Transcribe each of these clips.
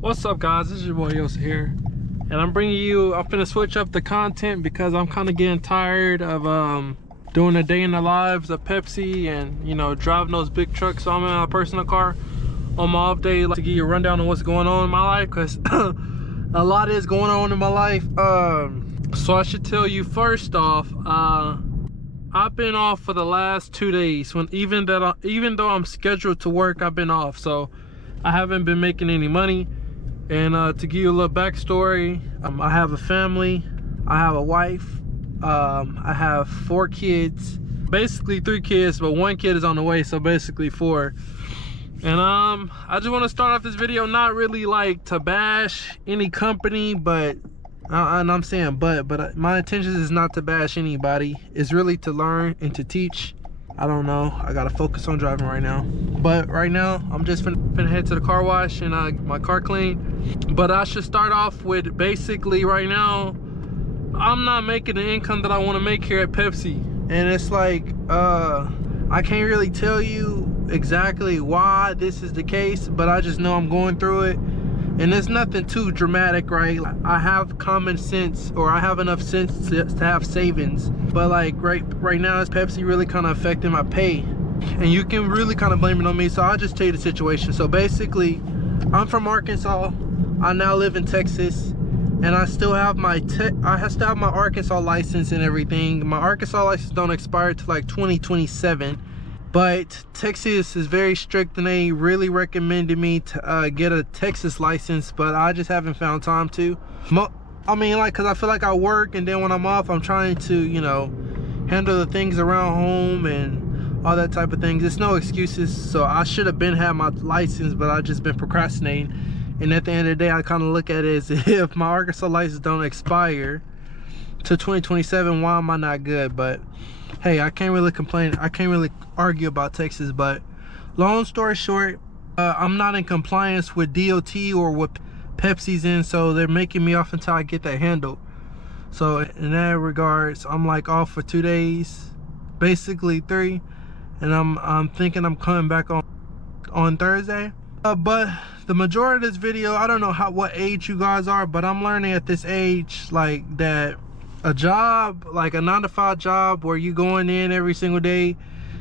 What's up, guys? This is your boy Yos here, and I'm finna switch up the content because I'm kind of getting tired of doing a day in the lives of Pepsi and, you know, driving those big trucks. So I'm in my personal car on my off day, like, to give you a rundown on what's going on in my life, because a lot is going on in my life. So I should tell you, first off, I've been off for the last 2 days. Even though I'm scheduled to work, I've been off, so I haven't been making any money. And to give you a little backstory, I have a family, I have a wife, I have 4 kids, basically 3 kids, but 1 kid is on the way, so basically 4. And I just want to start off this video not really like to bash any company, but and I'm saying but my intention is not to bash anybody. It's really to learn and to teach. I don't know, I gotta focus on driving right now, but right now I'm just finna head to the car wash and get my car clean. But I should start off with, basically right now I'm not making the income that I want to make here at Pepsi, and it's like I can't really tell you exactly why this is the case, but I just know I'm going through it. And it's nothing too dramatic, right? I have common sense, or I have enough sense to have savings. But like right now, Pepsi really kind of affecting my pay. And you can really kind of blame it on me, so I'll just tell you the situation. So basically, I'm from Arkansas. I now live in Texas. And I still have my Arkansas license and everything. My Arkansas license don't expire till like 2027. But Texas is very strict, and they really recommended me to get a Texas license, but I just haven't found time to. I mean, like, because I feel like I work, and then when I'm off, I'm trying to, you know, handle the things around home and all that type of things. It's no excuses, so I should have had my license, but I've just been procrastinating. And at the end of the day, I kind of look at it as if my Arkansas license don't expire to 2027, why am I not good? But hey, I can't really complain. I can't really argue about Texas. But long story short, I'm not in compliance with DOT or what Pepsi's in, so they're making me off until I get that handled. So in that regards, I'm like off for 2 days, basically 3, and I'm thinking I'm coming back on Thursday. But the majority of this video, I don't know what age you guys are, but I'm learning at this age, like, that a job, like a 9-to-5 job where you going in every single day,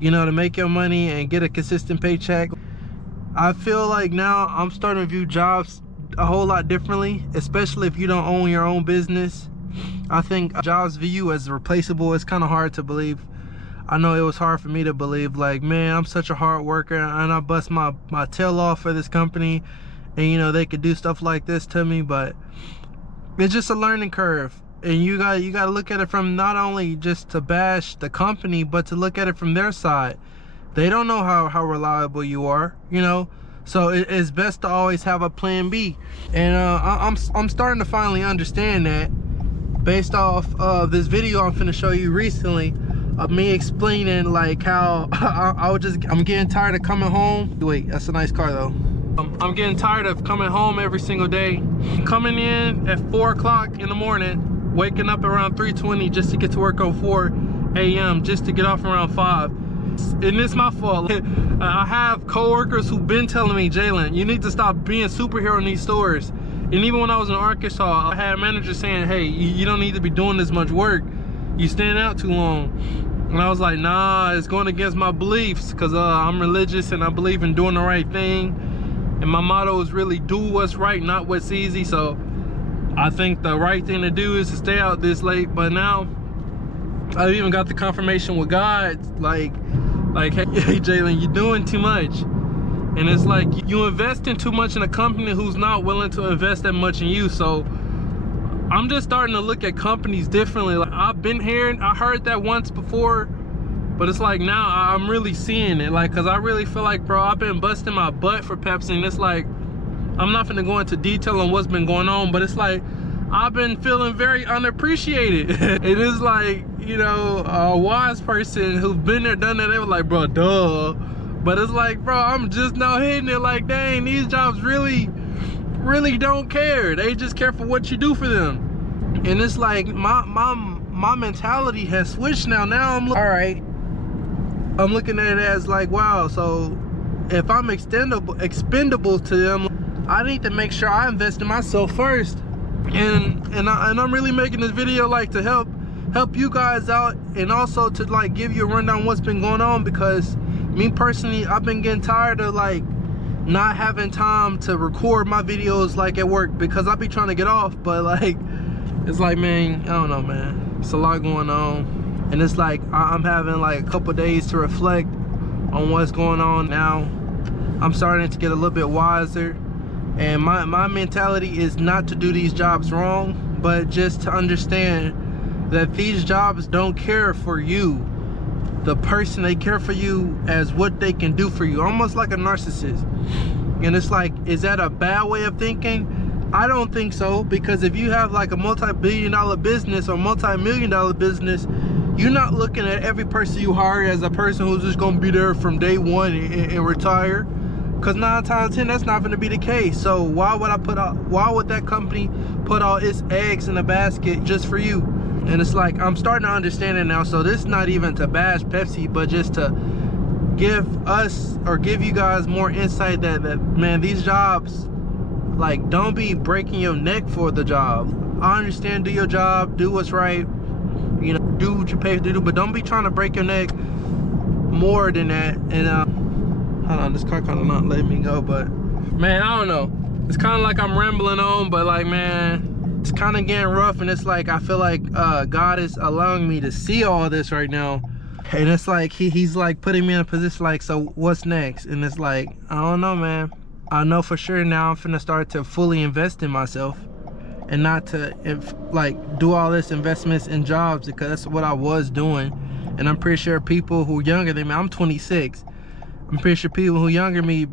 you know, to make your money and get a consistent paycheck. I feel like now I'm starting to view jobs a whole lot differently, especially if you don't own your own business. I think jobs view you as replaceable. It's kind of hard to believe. I know it was hard for me to believe, like, man, I'm such a hard worker and I bust my tail off for this company, and, you know, they could do stuff like this to me. But it's just a learning curve. And you got to look at it from not only just to bash the company, but to look at it from their side. They don't know how reliable you are, you know. So it's best to always have a plan B. And I'm starting to finally understand that, based off of this video I'm finna show you recently of me explaining, like, how I'm getting tired of coming home. Wait, that's a nice car though. I'm getting tired of coming home every single day, coming in at 4 o'clock in the morning, waking up around 3:20 just to get to work on 4 a.m. just to get off around 5. And it's my fault. I have coworkers who've been telling me, Jalen, you need to stop being superhero in these stores. And even when I was in Arkansas, I had managers saying, hey, you don't need to be doing this much work. You stand out too long. And I was like, nah, it's going against my beliefs, because I'm religious and I believe in doing the right thing. And my motto is really do what's right, not what's easy. So I think the right thing to do is to stay out this late. But now I've even got the confirmation with God, like hey Jalen, you're doing too much. And it's like, you investing too much in a company who's not willing to invest that much in you. So I'm just starting to look at companies differently. Like, I've been hearing, I heard that once before, but it's like now I'm really seeing it. Like, cause I really feel like, bro, I've been busting my butt for Pepsi, and it's like, I'm not gonna go into detail on what's been going on, but it's like, I've been feeling very unappreciated. It is like, you know, a wise person who's been there, done that, they were like, bro, duh. But it's like, bro, I'm just now hitting it, like, dang, these jobs really don't care. They just care for what you do for them. And it's like, my my mentality has switched now. Now I'm all right. I'm looking at it as like, wow, so if I'm expendable to them, I need to make sure I invest in myself first. And I'm really making this video like to help you guys out, and also to like give you a rundown on what's been going on, because me personally, I've been getting tired of like not having time to record my videos like at work, because I be trying to get off, but like it's like, man, I don't know, man, it's a lot going on, and it's like I'm having like a couple days to reflect on what's going on now. I'm starting to get a little bit wiser, and my mentality is not to do these jobs wrong, but just to understand that these jobs don't care for you, the person. They care for you as what they can do for you, almost like a narcissist. And it's like, is that a bad way of thinking? I don't think so, because if you have like a multi-billion-dollar business or multi-million-dollar business, you're not looking at every person you hire as a person who's just gonna be there from day one and retire, because 9 times out of 10 that's not gonna be the case. So why would that company put all its eggs in a basket just for you? And it's like, I'm starting to understand it now. So this is not even to bash Pepsi, but just to give us, or give you guys, more insight that man, these jobs, like, don't be breaking your neck for the job. I understand, do your job, do what's right, you know, do what you pay to do, but don't be trying to break your neck more than that. And hold on, this car kind of not letting me go, but man, I don't know, it's kind of like I'm rambling on, but like, man, it's kind of getting rough. And it's like, I feel like God is allowing me to see all this right now, and it's like he's like putting me in a position like, so what's next? And it's like, I don't know, man. I know for sure now I'm finna start to fully invest in myself, and not to like do all this investments in jobs, because that's what I was doing. And I'm pretty sure people who are younger than me, I'm 26, I'm pretty sure people who are younger than me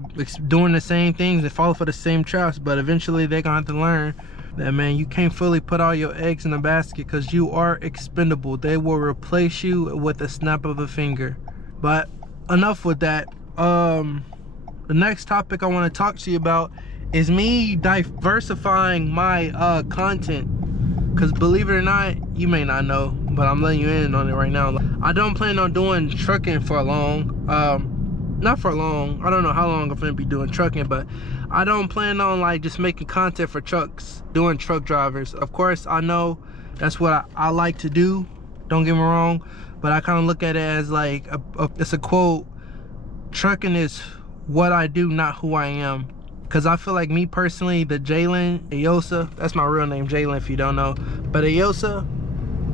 doing the same things and fall for the same traps, but eventually they're gonna have to learn that, man, you can't fully put all your eggs in a basket, because you are expendable. They will replace you with a snap of a finger. But enough with that. The next topic I want to talk to you about is me diversifying my content, because believe it or not, you may not know, but I'm letting you in on it right now. I don't plan on doing trucking for long. Not for long, I don't know how long I'm gonna be doing trucking, but I don't plan on like just making content for trucks, doing truck drivers. Of course, I know that's what I like to do, don't get me wrong, but I kind of look at it as like it's a quote: trucking is what I do, not who I am. Because I feel like, me personally, the Jalen Ayosa, that's my real name, Jalen, if you don't know, but Ayosa,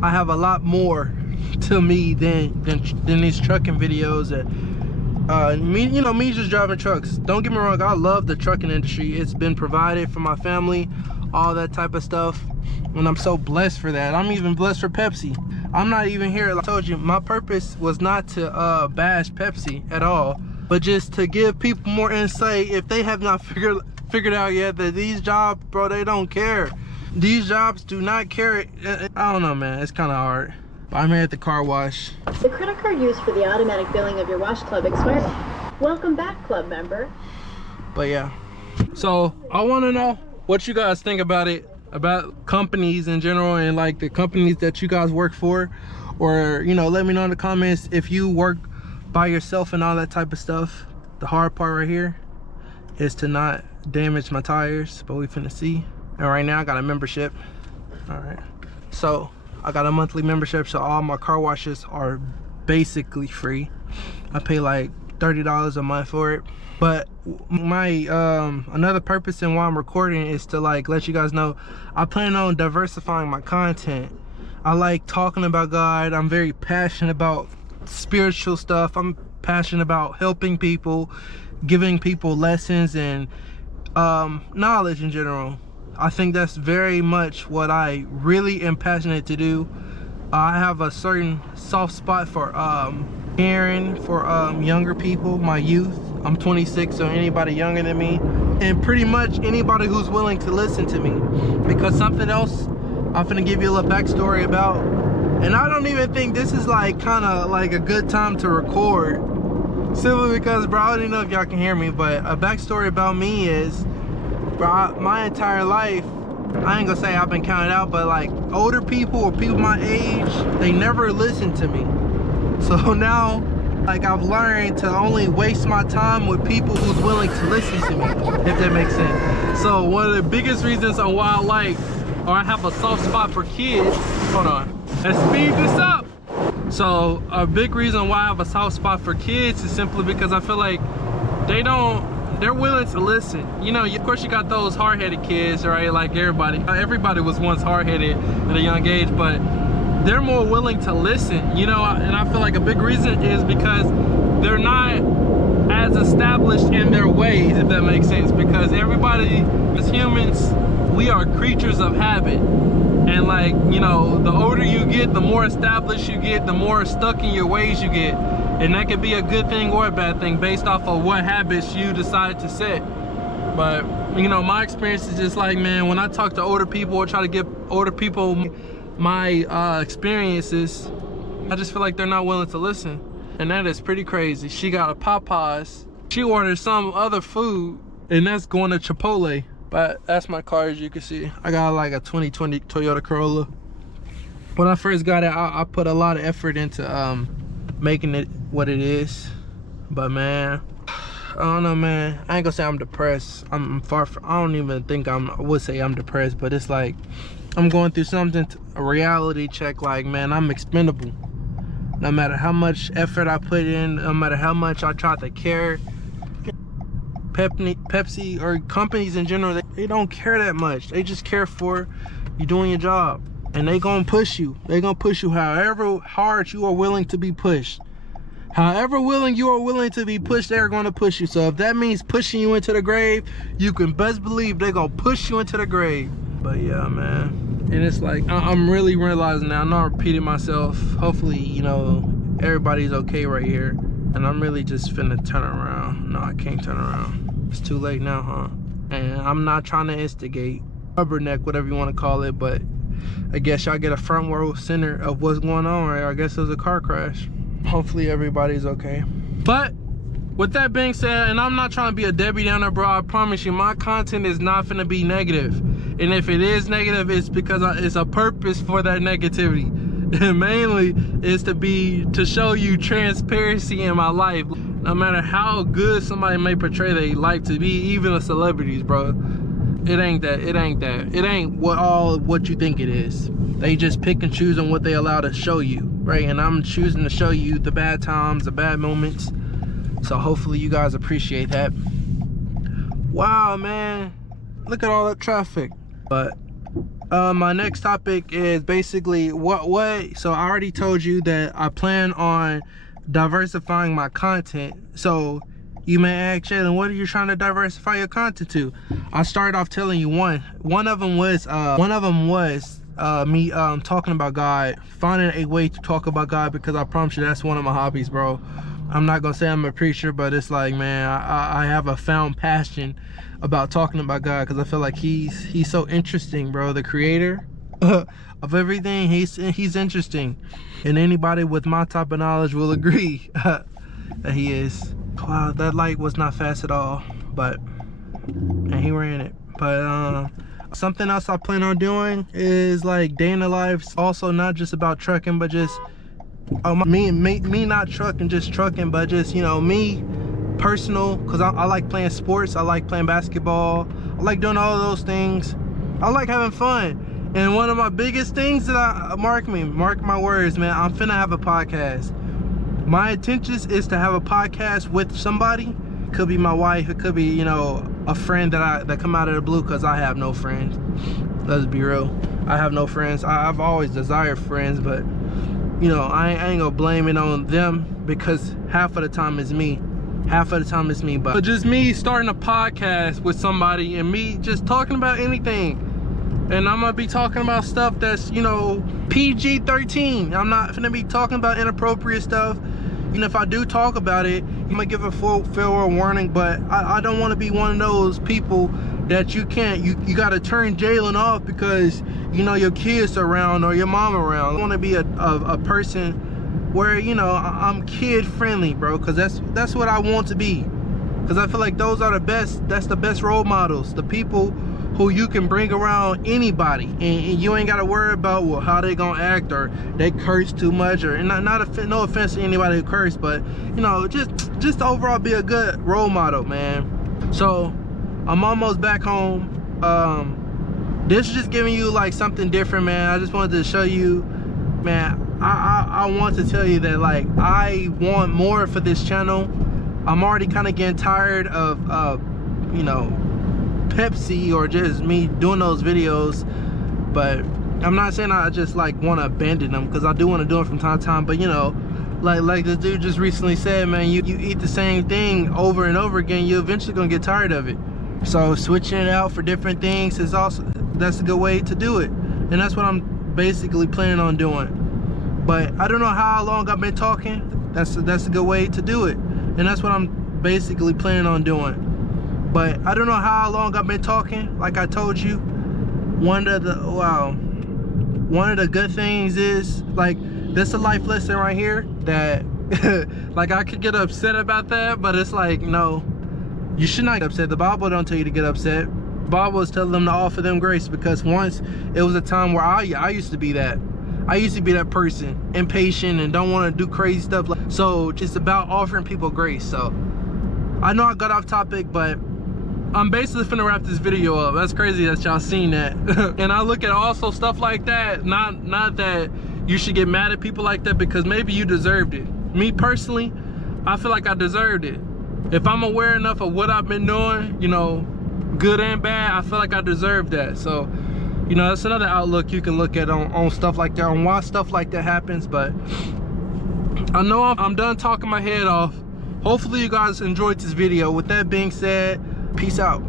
I have a lot more to me than these trucking videos. Me just driving trucks. Don't get me wrong, I love the trucking industry. It's been provided for my family, all that type of stuff, and I'm so blessed for that. I'm even blessed for Pepsi. I'm not even here, like I told you, my purpose was not to bash Pepsi at all, but just to give people more insight if they have not figured out yet that these jobs, bro, they don't care. These jobs do not care. I don't know, man, it's kind of hard. I'm here at the car wash. The credit card used for the automatic billing of your wash club expired. Welcome back, club member. But yeah, so I want to know what you guys think about it, about companies in general, and like the companies that you guys work for, or, you know, let me know in the comments if you work by yourself and all that type of stuff. The hard part right here is to not damage my tires, but we finna see. And right now I got a membership. All right, so I got a monthly membership, so all my car washes are basically free. I pay like $30 a month for it. But my another purpose in why I'm recording is to like let you guys know I plan on diversifying my content. I like talking about God. I'm very passionate about spiritual stuff. I'm passionate about helping people, giving people lessons and knowledge in general. I think that's very much what I really am passionate to do. I have a certain soft spot for caring for younger people, my youth. I'm 26, so anybody younger than me, and pretty much anybody who's willing to listen to me. Because something else I'm finna give you a little backstory about, and I don't even think this is like kind of like a good time to record, simply because, bro, I don't even know if y'all can hear me, but a backstory about me is, bro, my entire life I ain't gonna say I've been counted out, but like older people or people my age, they never listen to me. So now, like, I've learned to only waste my time with people who's willing to listen to me, if that makes sense. So one of the biggest reasons on why I like, or I have a soft spot for kids, hold on, let's speed this up. So a big reason why I have a soft spot for kids is simply because I feel like they're willing to listen. You know, of course you got those hard-headed kids, right? Like everybody was once hard-headed at a young age, but they're more willing to listen, you know. And I feel like a big reason is because they're not as established in their ways, if that makes sense. Because everybody, as humans, we are creatures of habit. And like, you know, the older you get, the more established you get, the more stuck in your ways you get. And that could be a good thing or a bad thing based off of what habits you decide to set. But, you know, my experience is just like, man, when I talk to older people or try to give older people my experiences, I just feel like they're not willing to listen. And that is pretty crazy. She got a Popeyes. She ordered some other food, and that's going to Chipotle. But that's my car, as you can see. I got like a 2020 Toyota Corolla. When I first got it, I put a lot of effort into making it what it is. But man, I don't know, man. I ain't gonna say I'm depressed. I'm far from, I don't even think I would say I'm depressed, but it's like I'm going through something, a reality check. Like, man, I'm expendable. No matter how much effort I put in, no matter how much I try to care, Pepsi or companies in general, they don't care that much. They just care for you doing your job. And they gonna push you. They gonna push you however hard you are willing to be pushed. However willing you are willing to be pushed, they're gonna push you. So if that means pushing you into the grave, you can best believe they're gonna push you into the grave. But yeah, man. And it's like, I'm really realizing now, I'm not repeating myself. Hopefully, you know, everybody's okay right here. And I'm really just finna turn around. No, I can't turn around. It's too late now, huh? And I'm not trying to instigate, rubberneck, whatever you want to call it, but I guess y'all get a front row center of what's going on, right? I guess it was a car crash. Hopefully everybody's okay. But with that being said, and I'm not trying to be a Debbie Downer, bro, I promise you, my content is not finna be negative. And if it is negative, it's because it's a purpose for that negativity. And mainly is to show you transparency in my life. No matter how good somebody may portray their life to be, even the celebrities, bro, it ain't that. It ain't what you think it is. They just pick and choose on what they allow to show you, right? And I'm choosing to show you the bad times, the bad moments. So hopefully you guys appreciate that. Wow, man, look at all that traffic. But my next topic is basically so I already told you that I plan on diversifying my content. So you may ask, Jalen, what are you trying to diversify your content to? I started off telling you one of them was me talking about God, finding a way to talk about God, because I promise you that's one of my hobbies, bro. I'm not gonna say I'm a preacher, but it's like, man, I have a found passion about talking about God, because I feel like he's so interesting, bro. The creator of everything, he's interesting, and anybody with my type of knowledge will agree that he is. Wow, that light was not fast at all, and he ran it. But something else I plan on doing is like day in the life, also not just about trucking, but just me not trucking, just trucking, but just, you know, me personal, because I like playing sports, I like playing basketball, I like doing all of those things, I like having fun. And one of my biggest things that mark my words, man, I'm finna have a podcast. My intentions is to have a podcast with somebody. It could be my wife, it could be, you know, a friend that come out of the blue, because I have no friends. Let's be real, I have no friends. I've always desired friends, but you know, I ain't gonna blame it on them, because half of the time it's me. But just me starting a podcast with somebody and me just talking about anything. And I'm gonna be talking about stuff that's, you know, PG-13. I'm not gonna be talking about inappropriate stuff. And if I do talk about it, you might give a fair warning, but I don't want to be one of those people that you gotta turn Jalen off because, you know, your kids around or your mom around. I want to be a person where, you know, I'm kid friendly, bro, because that's what I want to be. Because I feel like those are that's the best role models, the people who you can bring around anybody, and you ain't got to worry about, well, how they gonna act, or they curse too much, or no offense to anybody who curse, but you know, just overall be a good role model, man. So I'm almost back home. This is just giving you like something different, man. I just wanted to show you, man. I want to tell you that, like, I want more for this channel. I'm already kind of getting tired of you know, Pepsi or just me doing those videos, but I'm not saying I just like want to abandon them, because I do want to do it from time to time. But you know, like this dude just recently said, man, you eat the same thing over and over again, you're eventually gonna get tired of it. So switching it out for different things is that's a good way to do it, and that's what I'm basically planning on doing. But I don't know how long I've been talking. That's a good way to do it, and that's what I'm basically planning on doing. But I don't know how long I've been talking. Like I told you, one of the good things is, like, this a life lesson right here that like, I could get upset about that, but it's like, no, you should not get upset. The Bible don't tell you to get upset. The Bible is telling them to offer them grace, because once it was a time where I used to be that. I used to be that person, impatient and don't want to do crazy stuff. So just about offering people grace. So I know I got off topic, but I'm basically finna wrap this video up. That's crazy that y'all seen that. And I look at also stuff like that, not that you should get mad at people like that, because maybe you deserved it. Me personally, I feel like I deserved it. If I'm aware enough of what I've been doing, you know, good and bad, I feel like I deserve that. So, you know, that's another outlook you can look at on stuff like that, on why stuff like that happens. But I know I'm done talking my head off. Hopefully you guys enjoyed this video. With that being said, peace out.